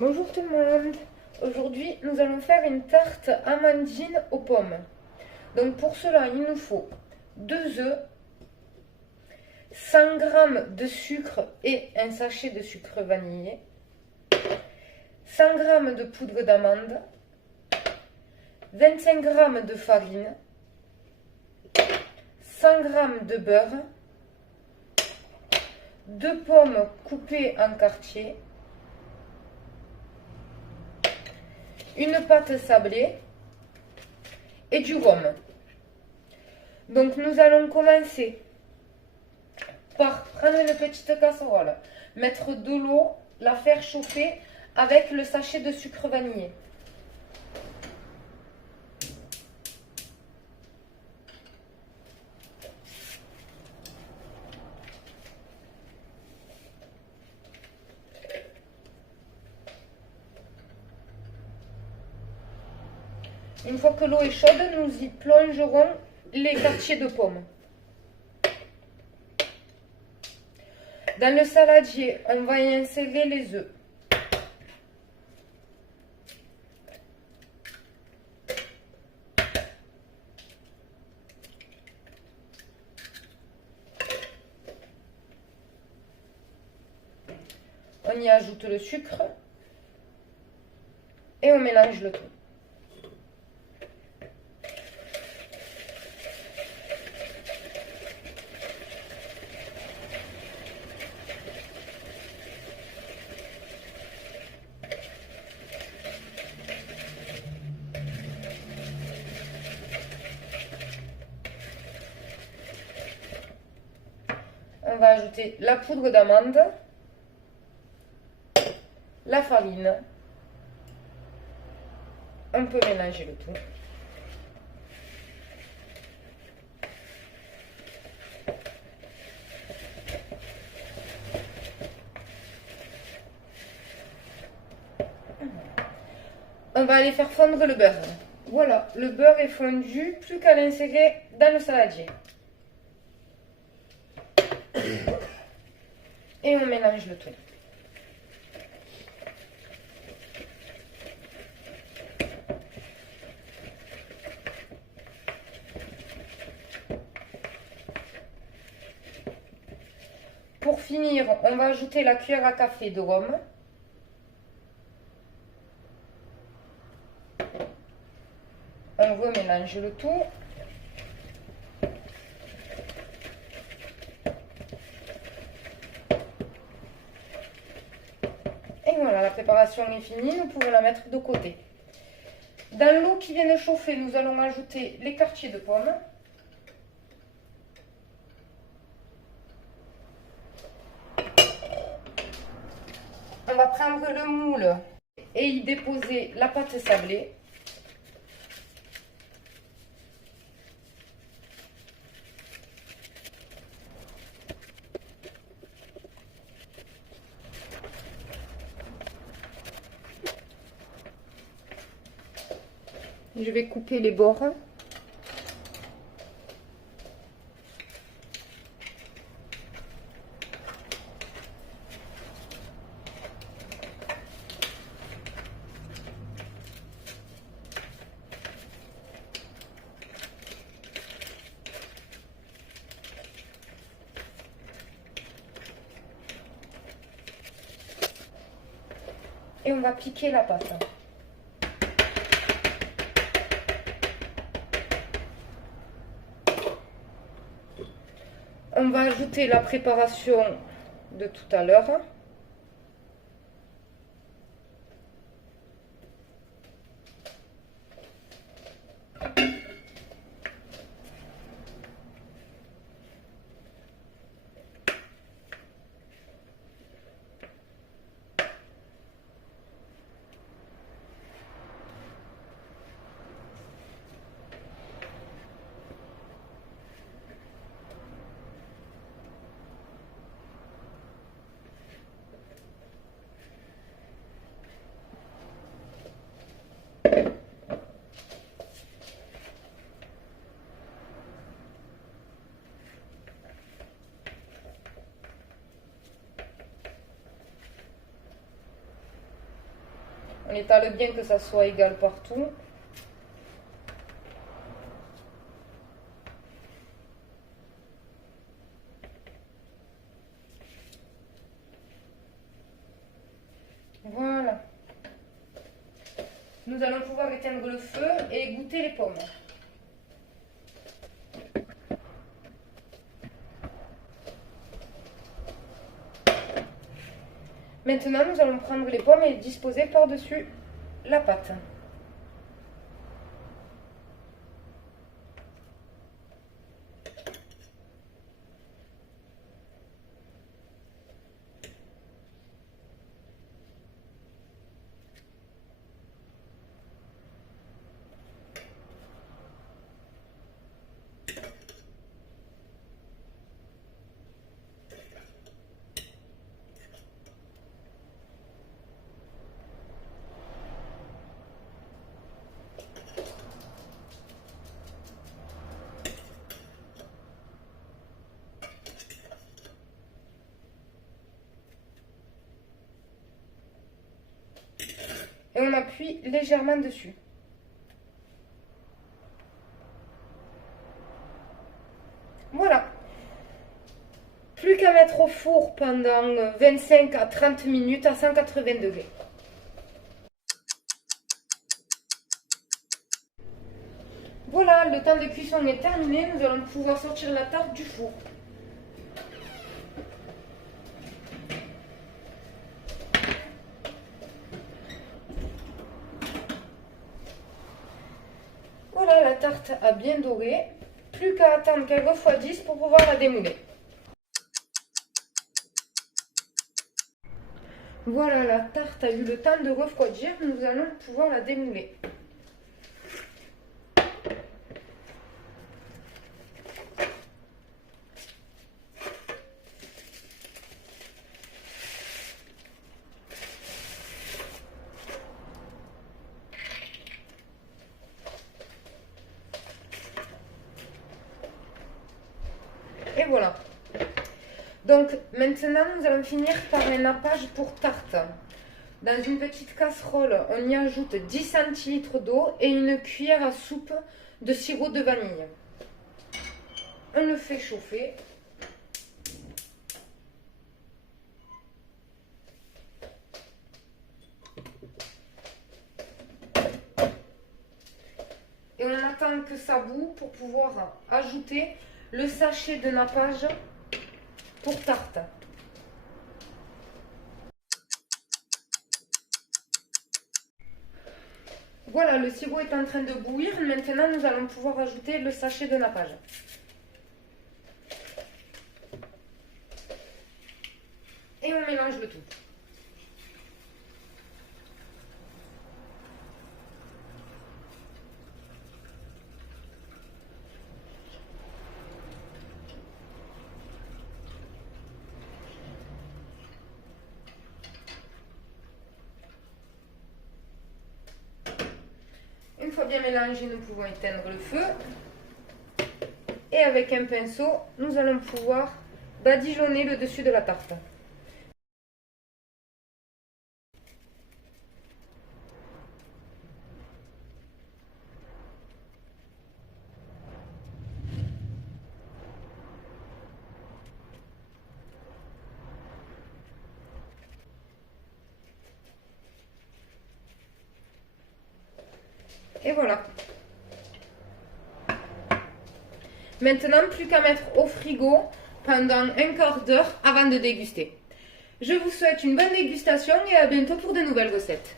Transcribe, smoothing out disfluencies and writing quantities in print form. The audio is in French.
Bonjour tout le monde. Aujourd'hui, nous allons faire une tarte amandine aux pommes. Donc pour cela, il nous faut 2 œufs, 100 g de sucre et un sachet de sucre vanillé, 100 g de poudre d'amande, 25 g de farine, 100 g de beurre, 2 pommes coupées en quartiers, une pâte sablée et du rhum. Donc nous allons commencer par prendre une petite casserole, mettre de l'eau, la faire chauffer avec le sachet de sucre vanillé. Une fois que l'eau est chaude, nous y plongerons les quartiers de pommes. Dans le saladier, on va y insérer les œufs. On y ajoute le sucre et on mélange le tout. On va ajouter la poudre d'amande, la farine. On peut mélanger le tout. On va aller faire fondre le beurre. Voilà, le beurre est fondu, plus qu'à l'insérer dans le saladier. Et on mélange le tout. Pour finir, on va ajouter la cuillère à café de rhum. On remélange le tout. Et voilà, la préparation est finie, nous pouvons la mettre de côté. Dans l'eau qui vient de chauffer, nous allons ajouter les quartiers de pommes. On va prendre le moule et y déposer la pâte sablée. Je vais couper les bords. Et on va piquer la pâte. On va ajouter la préparation de tout à l'heure. On étale bien que ça soit égal partout. Voilà. Nous allons pouvoir éteindre le feu et goûter les pommes. Maintenant, nous allons prendre les pommes et les disposer par-dessus la pâte. Et on appuie légèrement dessus. Voilà. Plus qu'à mettre au four pendant 25 à 30 minutes à 180 degrés. Voilà, le temps de cuisson est terminé. Nous allons pouvoir sortir la tarte du four. Voilà, la tarte a bien doré. Plus qu'à attendre qu'elle refroidisse pour pouvoir la démouler. Voilà, la tarte a eu le temps de refroidir. Nous allons pouvoir la démouler. Et voilà. Donc maintenant, nous allons finir par un nappage pour tarte. Dans une petite casserole, on y ajoute 10 centilitres d'eau et une cuillère à soupe de sirop de vanille. On le fait chauffer. Et on attend que ça bout pour pouvoir ajouter le sachet de nappage pour tarte. Voilà, le sirop est en train de bouillir. Maintenant, nous allons pouvoir ajouter le sachet de nappage. Et on mélange le tout. Une fois bien mélangé, nous pouvons éteindre le feu. Et avec un pinceau, nous allons pouvoir badigeonner le dessus de la tarte. Et voilà. Maintenant, plus qu'à mettre au frigo pendant un quart d'heure avant de déguster. Je vous souhaite une bonne dégustation et à bientôt pour de nouvelles recettes.